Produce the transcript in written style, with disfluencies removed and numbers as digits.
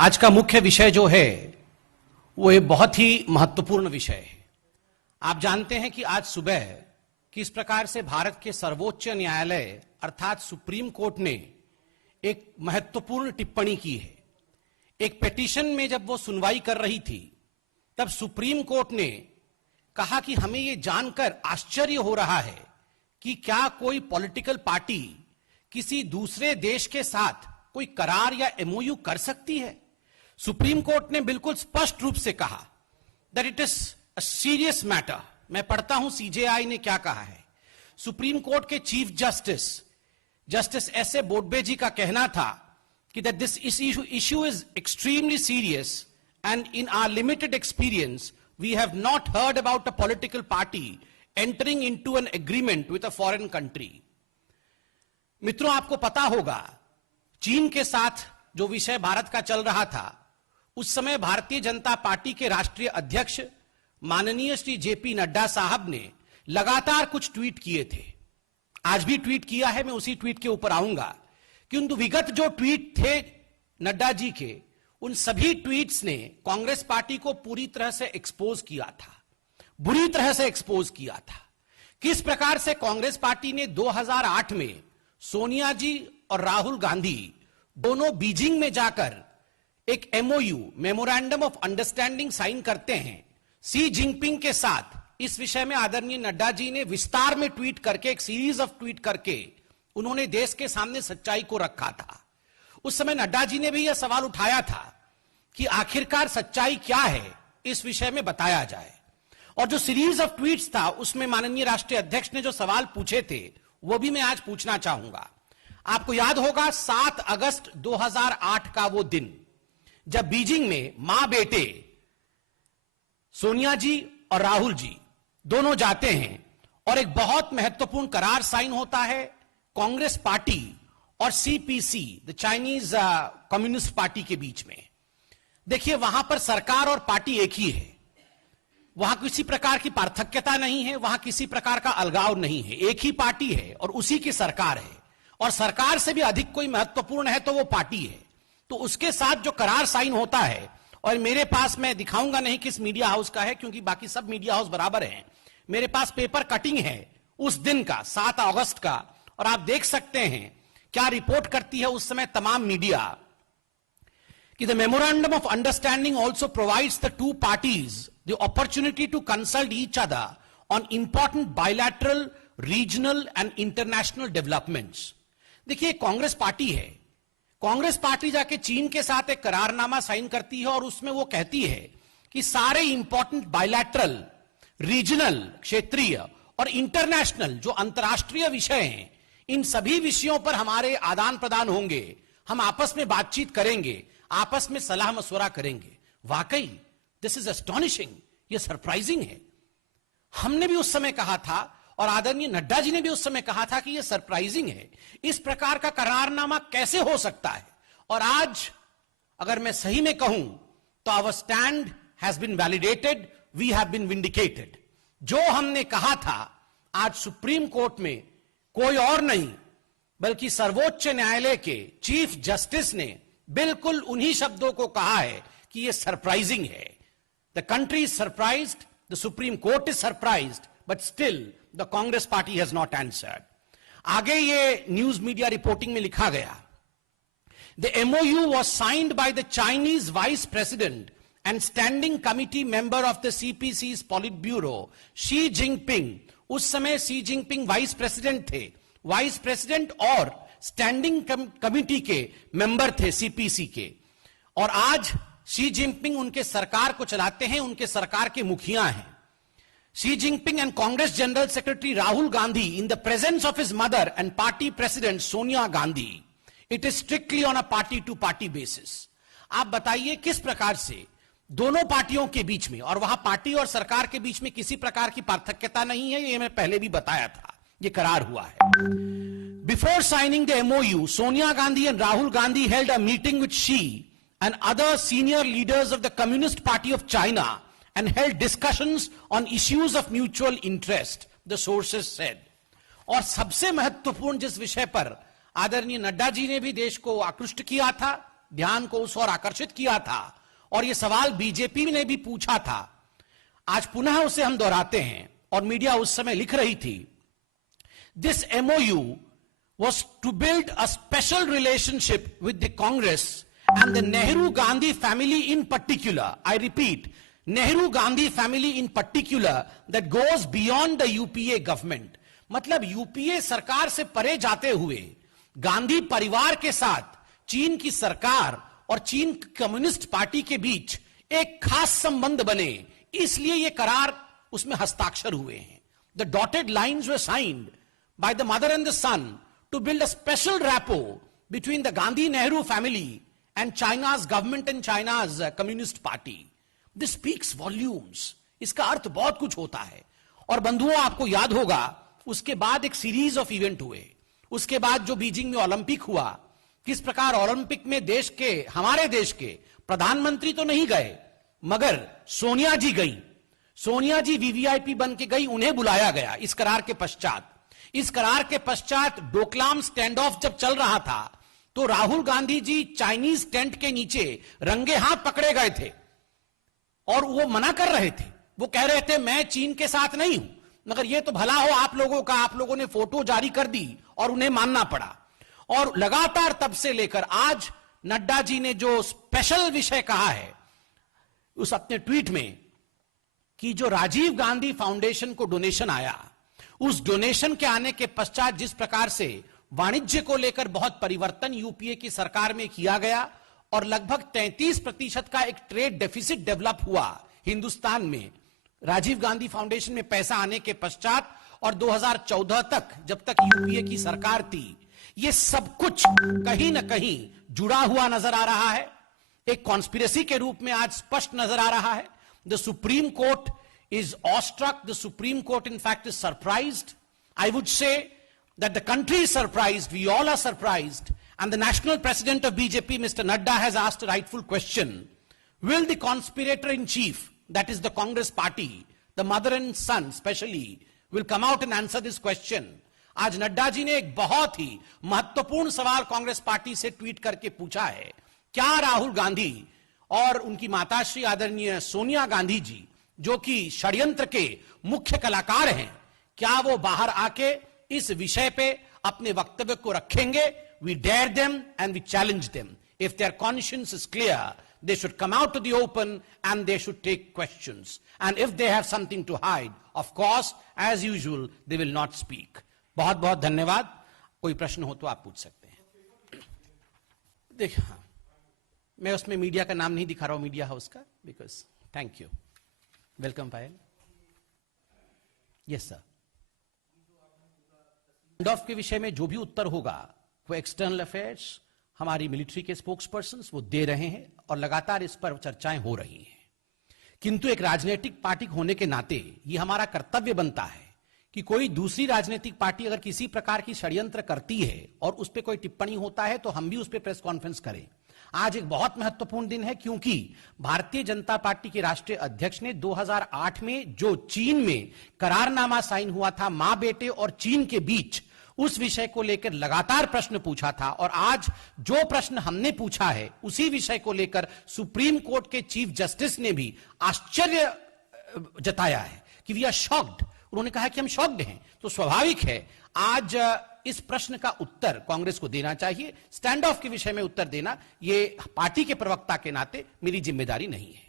आज का मुख्य विषय जो है वो एक बहुत ही महत्वपूर्ण विषय है। आप जानते हैं कि आज सुबह किस प्रकार से भारत के सर्वोच्च न्यायालय अर्थात सुप्रीम कोर्ट ने एक महत्वपूर्ण टिप्पणी की है। एक पिटीशन में जब वो सुनवाई कर रही थी तब सुप्रीम कोर्ट ने कहा कि हमें ये जानकर आश्चर्य हो रहा है कि क्या कोई पॉलिटिकल पार्टी किसी दूसरे देश के साथ कोई करार या एमओयू कर सकती है। सुप्रीम कोर्ट ने बिल्कुल स्पष्ट रूप से कहा that it is a serious matter. मैं पढ़ता हूं सीजेआई ने क्या कहा है। सुप्रीम कोर्ट के chief justice S A. Bobde ji का कहना था कि that this issue is extremely serious and in our limited experience we have not heard about a political party entering into an agreement with a foreign country. मित्रों, आपको पता होगा चीन के साथ जो विषय भारत का चल रहा था उस समय भारतीय जनता पार्टी के राष्ट्रीय अध्यक्ष माननीय श्री जेपी नड्डा साहब ने लगातार कुछ ट्वीट किए थे। आज भी ट्वीट किया है, मैं उसी ट्वीट के ऊपर आऊंगा कि उन विगत जो ट्वीट थे नड्डा जी के, उन सभी ट्वीट्स ने कांग्रेस पार्टी को पूरी तरह से एक्सपोज किया था, बुरी तरह से एक्सपोज किया था। किस प्रकार से कांग्रेस पार्टी ने 2008 में सोनिया जी और राहुल गांधी दोनों बीजिंग में जाकर एक MOU memorandum of understanding sign करते हैं सी जिनपिंग के साथ। इस विषय में आदरणीय नड्डा जी ने विस्तार में ट्वीट करके, एक सीरीज ऑफ ट्वीट करके उन्होंने देश के सामने सच्चाई को रखा था। उस समय नड्डा जी ने भी यह सवाल उठाया था कि आखिरकार सच्चाई क्या है, इस विषय में बताया जाए। और जो सीरीज ऑफ ट्वीट्स था उसमें माननीय राष्ट्रीय अध्यक्ष ने जो सवाल पूछे थे वो भी मैं आज पूछना चाहूंगा। आपको याद होगा 7 अगस्त 2008 का वो दिन जब बीजिंग में मां बेटे सोनिया जी और राहुल जी दोनों जाते हैं और एक बहुत महत्वपूर्ण करार साइन होता है कांग्रेस पार्टी और CPC, the Chinese communist party के बीच में। देखिए, वहां पर सरकार और पार्टी एक ही है, वहां किसी प्रकार की पार्थक्यता नहीं है, वहां किसी प्रकार का अलगाव नहीं है, एक ही पार्टी है और उसी की सरकार है। और सरकार से भी अधिक कोई महत्वपूर्ण है तो वो पार्टी है। तो उसके साथ जो करार साइन होता है, और मेरे पास, मैं दिखाऊंगा नहीं किस मीडिया हाउस का है क्योंकि बाकी सब मीडिया हाउस बराबर हैं, मेरे पास पेपर कटिंग है उस दिन का 7 अगस्त का, और आप देख सकते हैं क्या रिपोर्ट करती है उस समय तमाम मीडिया कि the memorandum of understanding also provides the two parties the opportunity to consult each other on important bilateral, regional and international developments. देखिए, कांग्रेस पार्टी है, कांग्रेस पार्टी जाके चीन के साथ एक करारनामा साइन करती है और उसमें वो कहती है कि सारे इंपॉर्टेंट बायलैटरल, रीजनल, क्षेत्रीय और इंटरनेशनल जो अंतर्राष्ट्रीय विषय हैं, इन सभी विषयों पर हमारे आदान प्रदान होंगे, हम आपस में बातचीत करेंगे, आपस में सलाह मशवरा करेंगे। वाकई दिस इज एस्टॉनिशिंग, ये सरप्राइजिंग है। हमने भी उस समय कहा था और आदरणीय नड्डा जी ने भी उस समय कहा था कि यह सरप्राइजिंग है, इस प्रकार का करारनामा कैसे हो सकता है। और आज अगर मैं सही में कहूं तो our stand has been validated, we have been vindicated. जो हमने कहा था आज सुप्रीम कोर्ट में कोई और नहीं बल्कि सर्वोच्च न्यायालय के चीफ जस्टिस ने बिल्कुल उन्हीं शब्दों को कहा है कि यह सरप्राइजिंग है। The country is surprised, the Supreme Court is surprised, but still the Congress party has not answered. आगे ये न्यूज मीडिया रिपोर्टिंग में लिखा गया, the MOU was signed by the Chinese vice president and standing committee member of the CPC's politburo Xi Jinping. उस समय Xi Jinping vice president थे, vice president और standing committee के member थे CPC के। और आज शी जिनपिंग उनके सरकार को चलाते हैं, उनके सरकार के मुखिया हैं। Xi Jinping and Congress General Secretary Rahul Gandhi in the presence of his mother and party president Sonia Gandhi. It is strictly on a party-to-party basis. आप बताइए किस प्रकार से दोनों पार्टियों के बीच में, और वहां पार्टी और सरकार के बीच में किसी प्रकार की पार्थक्यता नहीं है, ये मैं पहले भी बताया था, ये करार हुआ है। Before signing the MOU, Sonia Gandhi and Rahul Gandhi held a meeting with Xi and other senior leaders of the Communist Party of China and held discussions on issues of mutual interest, the sources said. और सबसे महत्वपूर्ण जिस विषय पर आदरणीय नड्डा जी ने भी देश को आकृष्ट किया था ध्यान को उस ओर आकर्षित किया था और यह सवाल बीजेपी ने भी पूछा था। आज पुनः उसे हम दोहराते हैं और मीडिया उस समय लिख रही थी, this MOU was to build a special relationship with the Congress and the Nehru-Gandhi family in particular. I repeat, Nehru-Gandhi family in particular that goes beyond the UPA government. मतलब यूपीए सरकार से परे जाते हुए गांधी परिवार के साथ चीन की सरकार और चीन कम्युनिस्ट पार्टी के बीच एक खास संबंध बने, इसलिए यह करार उसमें हस्ताक्षर हुए हैं। The dotted lines were signed by the mother and the son to build a special rapport between the Gandhi-Nehru family and China's government and China's Communist Party. This speaks volumes. इसका अर्थ बहुत कुछ होता है। और बंधुओं, आपको याद होगा उसके बाद एक सीरीज ऑफ इवेंट हुए। उसके बाद जो बीजिंग में ओलंपिक हुआ, किस प्रकार ओलंपिक में देश के, हमारे देश के प्रधानमंत्री तो नहीं गए, मगर सोनिया जी गई। सोनिया जी वीवीआईपी बन के गई, उन्हें बुलाया गया इस करार के पश्चात। इस करार के पश्चात डोकलाम स्टैंड ऑफ जब चल रहा था तो राहुल गांधी जी चाइनीज टेंट के नीचे रंगे हाथ पकड़े गए थे और वो मना कर रहे थे। वो कह रहे थे मैं चीन के साथ नहीं हूं, मगर ये तो भला हो आप लोगों का, आप लोगों ने फोटो जारी कर दी और उन्हें मानना पड़ा। और लगातार तब से लेकर आज नड्डा जी ने जो स्पेशल विषय कहा है उस अपने ट्वीट में कि जो राजीव गांधी फाउंडेशन को डोनेशन आया, उस डोनेशन के आने के पश्चात जिस प्रकार से वाणिज्य को लेकर बहुत परिवर्तन यूपीए की सरकार में किया गया और लगभग 33% का एक ट्रेड डेफिसिट डेवलप हुआ हिंदुस्तान में राजीव गांधी फाउंडेशन में पैसा आने के पश्चात, और 2014 तक जब तक यूपीए की सरकार थी, ये सब कुछ कहीं ना कहीं जुड़ा हुआ नजर आ रहा है। एक कॉन्स्पिरेसी के रूप में आज स्पष्ट नजर आ रहा है। The Supreme court is awestruck. The Supreme Court, in fact, is surprised. I would say that the country is surprised. We all are surprised. And the national president of BJP, Mr. Nadda, has asked a rightful question. Will the conspirator-in-chief, that is the Congress party, the mother and son especially, will come out and answer this question? आज नड्डा जी ने एक बहुत ही महत्वपूर्ण सवाल Congress party से tweet करके पूछा है, क्या राहुल गांधी और उनकी माताश्री आदरणीय सोनिया गांधी जी, जो कि षड्यंत्र के मुख्य कलाकार हैं, क्या वो बाहर आके इस विषय पे अपने वक्तव्य को रखेंगे? We dare them and we challenge them. If their conscience is clear, they should come out to the open and they should take questions. And if they have something to hide, of course, as usual, they will not speak. बहुत बहुत धन्यवाद। कोई प्रश्न हो तो आप पूछ सकते हैं। देखिए, हाँ, मैं उसमें मीडिया का नाम नहीं दिखा रहा हूं, मीडिया हाउस का, because thank you. Welcome Payal. Yes sir. Stand of के विषय में जो भी उत्तर होगा वो एक्सटर्नल अफेयर्स, हमारी मिलिट्री के स्पोक्स पर्सन वो दे रहे हैं और लगातार इस पर चर्चाएं हो रही हैं। किंतु एक राजनीतिक पार्टी होने के नाते ये हमारा कर्तव्य बनता है कि कोई दूसरी राजनीतिक पार्टी अगर किसी प्रकार की षड्यंत्र करती है और उस पर कोई टिप्पणी होता है तो हम भी उस पर प्रेस कॉन्फ्रेंस करें। आज एक बहुत महत्वपूर्ण दिन है क्योंकि भारतीय जनता पार्टी के राष्ट्रीय अध्यक्ष ने 2008 में जो चीन में करारनामा साइन हुआ था मां बेटे और चीन के बीच, उस विषय को लेकर लगातार प्रश्न पूछा था और आज जो प्रश्न हमने पूछा है उसी विषय को लेकर सुप्रीम कोर्ट के चीफ जस्टिस ने भी आश्चर्य जताया है कि वी आर शॉक्ड। उन्होंने कहा कि हम शॉक्ड हैं। तो स्वाभाविक है आज इस प्रश्न का उत्तर कांग्रेस को देना चाहिए। स्टैंड ऑफ के विषय में उत्तर देना ये पार्टी के प्रवक्ता के नाते मेरी जिम्मेदारी नहीं है।